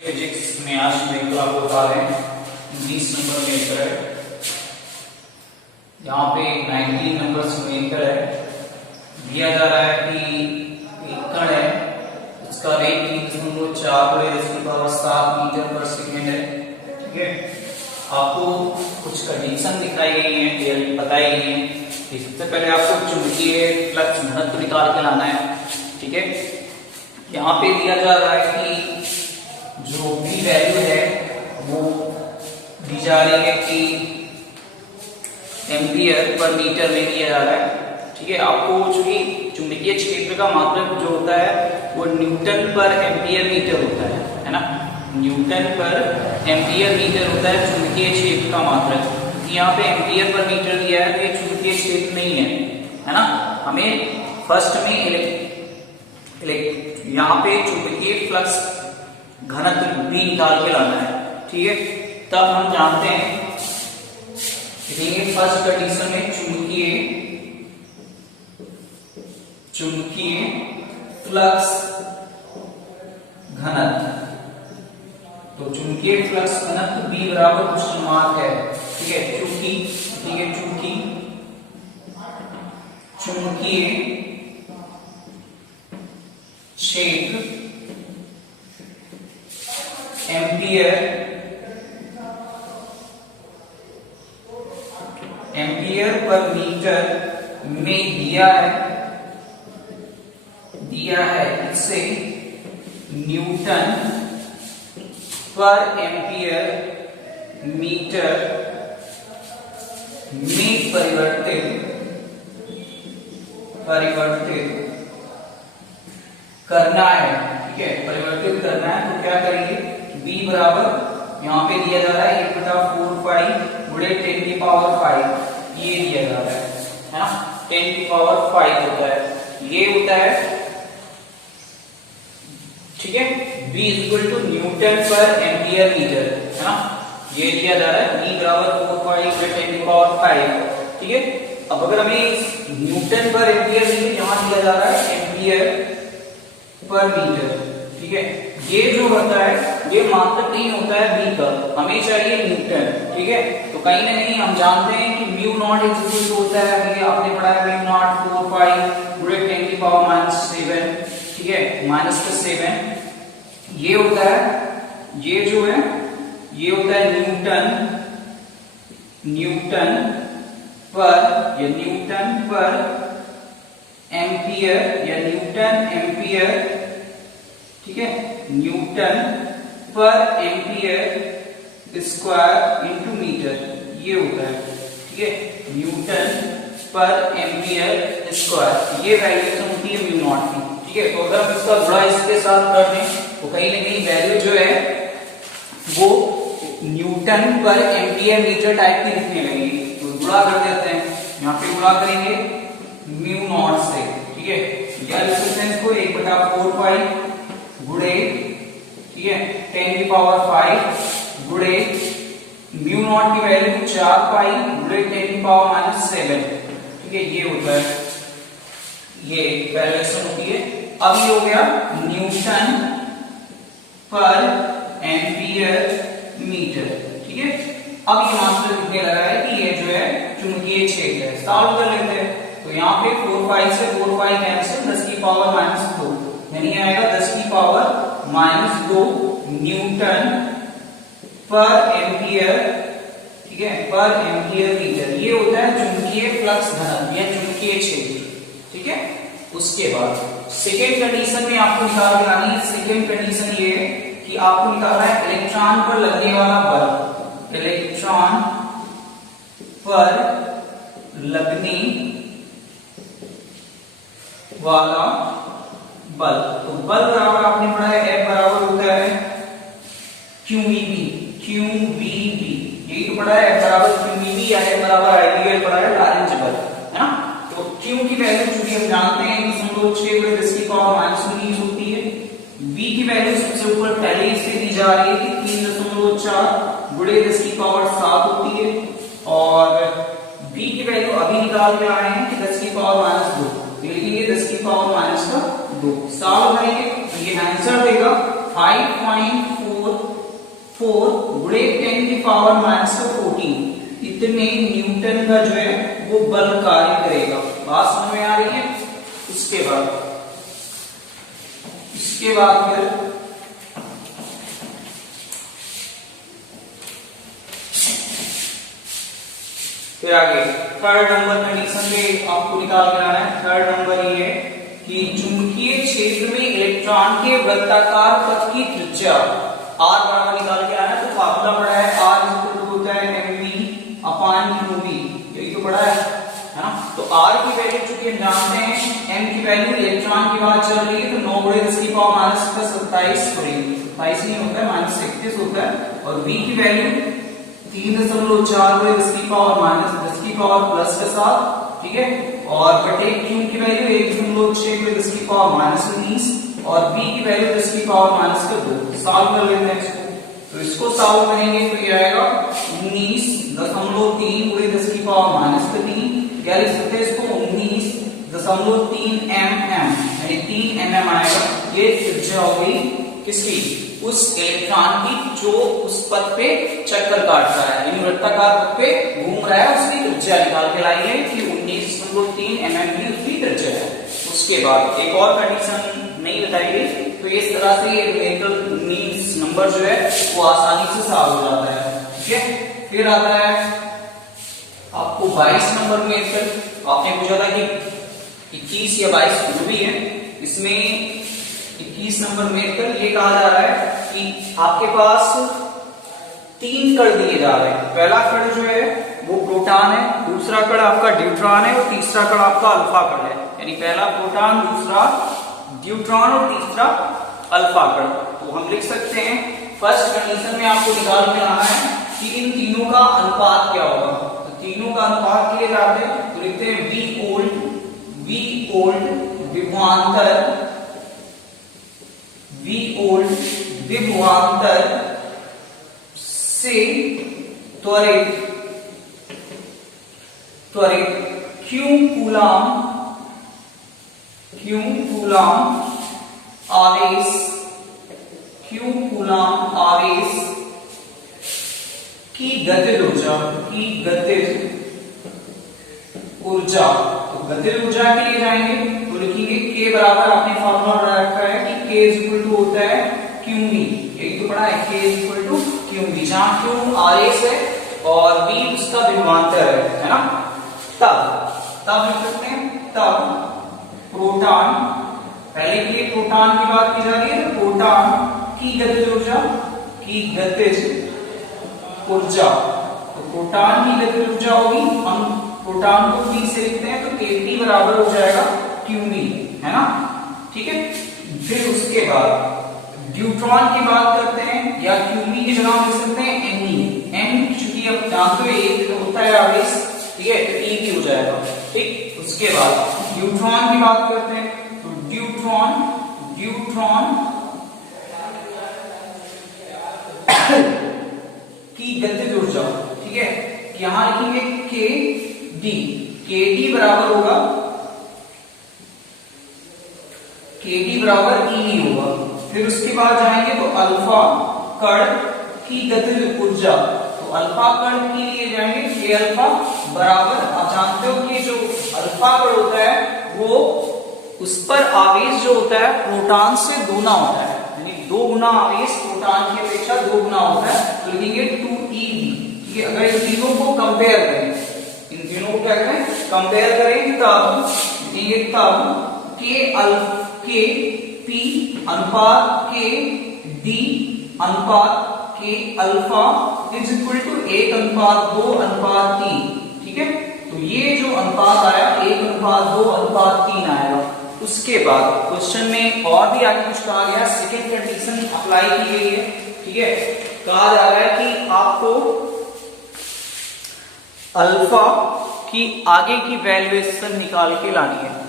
Physics में आज method आपको बता रहे हैं 20 नंबर मेथड है। यहाँ पे 19 नंबर मेथड है। दिया जा रहा है कि एक कण है, इसका रेट 3.4 मीटर पर सेकेंड है। ठीक है, आपको कुछ कंडीशन दिखाई गई है, बताई गई है कि सबसे पहले आपको चुंबकीय फ्लक्स घनत्व निकाल के लाना है। ठीक है, यहाँ पे दिया जा रहा है कि जो बी वैल्यू है वो दी जा रही है कि एम्पियर पर मीटर में दिया जा रहा है। ठीक है, आपको चूंकि चुंबकीय क्षेत्र का मात्रक जो होता है वो न्यूटन पर एम्पियर मीटर होता है ना। न्यूटन पर एम्पियर मीटर होता है चुंबकीय क्षेत्र का मात्रक। यहाँ पे एम्पियर पर मीटर दिया है तो ये चुंबकीय क्षेत्र नहीं है ना। हमें फर्स्ट में यहाँ पे चुंबकीय फ्लक्स घनत्व भी निकाल के लाना है। ठीक है, तब हम जानते हैं फर्स्ट कंडीशन में चुंबकीय फ्लक्स घनत्व, तो चुंबकीय फ्लक्स घनत्व B बराबर क्वेश्चन मार्क है। ठीक है, चूंकि चुंबकीय क्षेत्र एम्पियर पर मीटर में दिया है इससे न्यूटन पर एम्पियर मीटर में परिवर्तित करना है। ठीक है, परिवर्तित करना है तो क्या करेंगे, B बराबर यहाँ पे दिया जा रहा है 1/4 पाई गुणे 10 की पावर 5, ये दिया जा रहा है ना। 10 की पावर 5 होता है, ये होता है। ठीक है, B इक्वल टू न्यूटन पर एम्पियर मीटर है ना, ये दिया जा रहा है। B बराबर 4 पाई गुणे 10 की पावर 5। ठीक है, अब अगर हमें न्यूटन पर एम्पियर मीटर यहाँ दिया जा रहा है एम्पियर पर मीटर। ठीक है, ये जो होता है ये मात्रक नहीं होता है B का, हमें चाहिए न्यूटन। ठीक है, तो कहीं ना कहीं हम जानते हैं कि म्यू नॉट इक्वल टू होता है, अभी आपने पढ़ा है म्यू नॉट 4 पाई गुणे 10 की पावर -7। ठीक है, -7 ये होता है, ये जो है ये होता है न्यूटन पर एम्पियर या न्यूटन एम्पियर। ठीक है, न्यूटन पर एम्पियर स्क्वायर इनटू मीटर, ये होता है। ठीक है, न्यूटन पर एम्पियर स्क्वायर, ये वैल्यू होती है म्यू नॉट की। ठीक है, तो अगर हम इसका गुणा इसके साथ कर दें तो कहीं ना कहीं वैल्यू जो है वो न्यूटन पर एम्पियर मीटर टाइप की दिखने लगेगी। तो गुणा कर देते हैं, यहाँ पे गुणा करेंगे म्यू नॉट से। ठीक है, या रेजिस्टेंस को 1/4 पाई गुणे, ठीक है, 10 की पावर 5 गुणे म्यू नॉट की वैल्यू 4 पाई गुणे 10 की पावर -7। ठीक है, ये होता है, ये वैल्यूएशन होती है। अब ये हो गया न्यूटन पर एम्पियर मीटर। ठीक है, अब ये मात्रक लिखने लगा है कि ये जो है चुंबकीय क्षेत्र है। सॉल्व कर लेते हैं, तो यहाँ पे 4 पाई से 4 पाई कैंसिल, 10 की पावर -2 यानी आएगा 10 की पावर -2 न्यूटन पर एम्पियर। ठीक है, पर एम्पियर मीटर, ये होता है चुंबकीय फ्लक्स घनत्व या चुंबकीय क्षेत्र। ठीक है, उसके बाद सेकेंड कंडीशन में आपको निकाल के लानी है। सेकेंड कंडीशन ये है कि आपको निकालना है इलेक्ट्रॉन पर लगने वाला बल, इलेक्ट्रॉन पर लगने वाला बल। तो बल बराबर आपने पढ़ा है F बराबर होता है QEB, यही तो पढ़ा है, F बराबर QEB या F बराबर आइडियल पढ़ा है लॉरेंज बल, है ना। तो Q की वैल्यू चूंकि हम जानते हैं कि 3.6 गुणे 10 की पावर -19 होती है। B की वैल्यू सबसे ऊपर पहले से दी जा रही है कि 3.4 गुणे 10 की पावर 7 होती है, और B की वैल्यू अभी निकाल के आए हैं कि 10 की पावर -2, लिखेंगे 10 की पावर -2। सॉल्व करेंगे तो ये आंसर देगा 5.4 4 गुणे 10 की पावर माइनस 14 इतने न्यूटन का जो है वो बल कार्य करेगा। बात समझ में आ रही है? इसके बाद फिर आगे थर्ड नंबर कंडीशन पे आपको निकाल के लाना है। थर्ड नंबर ये है कि चुंबकीय क्षेत्र में इलेक्ट्रॉन के वृत्ताकार पथ की त्रिज्या आर बराबर निकाल के आना है। तो फार्मूला पड़ा है आर होता है mv अपान qv, यही तो पड़ा है ना। तो आर की वैल्यू चूंकि हम जानते हैं, m की वैल्यू इलेक्ट्रॉन की बात चल रही है तो 9 गुणे 10 की पावर माइनस 27 पड़ेगी, 27 नहीं होता है माइनस 31 होता है। और v की वैल्यू 3.4 गुणे 10 की पावर माइनस 10 की पावर प्लस के साथ, ठीक है। और बटे q की वैल्यू 1.6 गुणे 10 की पावर माइनस 19 और v की वैल्यू 10 की पावर माइनस 2। सॉल्व कर लेते हैं इसको। तो इसको सॉल्व करेंगे तो ये आएगा 19.3 गुणे 10 की पावर माइनस 3, या लिख सकते हैं इसको 19.3 mm, यानी 3 mm आएगा। ये त्रिज्या हो गई किसकी? उस इलेक्ट्रॉन की जो उस पथ पे चक्कर काट रहा है, यानी वृत्ताकार पथ पे घूम रहा है, उसकी त्रिज्या निकाल के लाई है कि 19.3 mm की उसकी त्रिज्या है। उसके बाद एक और कंडीशन नहीं बताई गई, तो इस तरह से ये न्यूमेरिकल 19 नंबर जो है वो आसानी से सॉल्व हो जाता है, ठीक है। फिर आता है आपको 22 नंबर न्यूमेरिकल। आपने पूछा था कि 21 या 22 जो भी है, इसमें 21 नंबर न्यूमेरिकल ये कहा जा रहा है कि आपके पास 3 कण दिए जा रहे हैं। पहला कण जो है वो प्रोटॉन है, दूसरा कण आपका ड्यूट्रॉन है और तीसरा कण आपका अल्फा कण है। यानी पहला प्रोटॉन, दूसरा ड्यूट्रॉन और तीसरा अल्फा कण। तो हम लिख सकते हैं फर्स्ट कंडीशन में आपको निकाल के लाना है कि इन तीनों का अनुपात क्या होगा। तो तीनों का अनुपात किए जाते हैं तो लिखते हैं V ओल्ड विभवांतर से त्वरित Q कूलाम आवेश की गतिज ऊर्जा। तो गतिज ऊर्जा के लिए जाएंगे तो लिखेंगे K बराबर, आपने फॉर्मूला बना रखा है कि K होता है QV, यही तो पढ़ा है K QV, जहां Q आवेश है और V उसका विभवांतर है ना। तब लिख सकते हैं तब प्रोटॉन, पहले के लिए प्रोटॉन की बात की जा रही है, तो प्रोटॉन की गतिज ऊर्जा तो प्रोटॉन की गतिज ऊर्जा होगी, हम प्रोटॉन को V से लिखते हैं तो KT बराबर हो जाएगा QV, है ना, ठीक है। फिर उसके बाद ड्यूट्रॉन की बात करते हैं, या QV की जगह हम लिख सकते हैं Ne, N चूंकि अब जानते हो एक होता है आवेश, ठीक है, तो E भी हो जाएगा, ठीक। उसके बाद ड्यूट्रॉन की बात करते हैं तो ड्यूट्रॉन की गतिज ऊर्जा, ठीक है। यहां लिखेंगे KD बराबर होगा KD बराबर EV होगा। फिर उसके बाद जाएंगे तो अल्फा कण की गतिज ऊर्जा, तो अल्फा कण के लिए जाएंगे K अल्फा बराबर, आप जानते हो कि जो अल्फा कण होता है वो उस पर आवेश जो होता है प्रोटॉन से दोगुना होता है, यानी 2 गुना आवेश प्रोटॉन की अपेक्षा 2 गुना होता है। तो लिखेंगे 2eV, ठीक है। अगर इन तीनों को कंपेयर करें, इन तीनों को क्या करें, कंपेयर करें, तब लिखेंगे तब K P अनुपात K D अनुपात K alpha is equal to 1:2:3, ठीक है। तो ये जो अनुपात आया 1:2:3 आएगा। उसके बाद क्वेश्चन में और भी आगे कुछ कहा गया, सेकेंड कंडीशन अप्लाई की गई है, ठीक है। कहा जा रहा है कि आपको अल्फा की आगे की वैल्यूएशन निकाल के लानी है।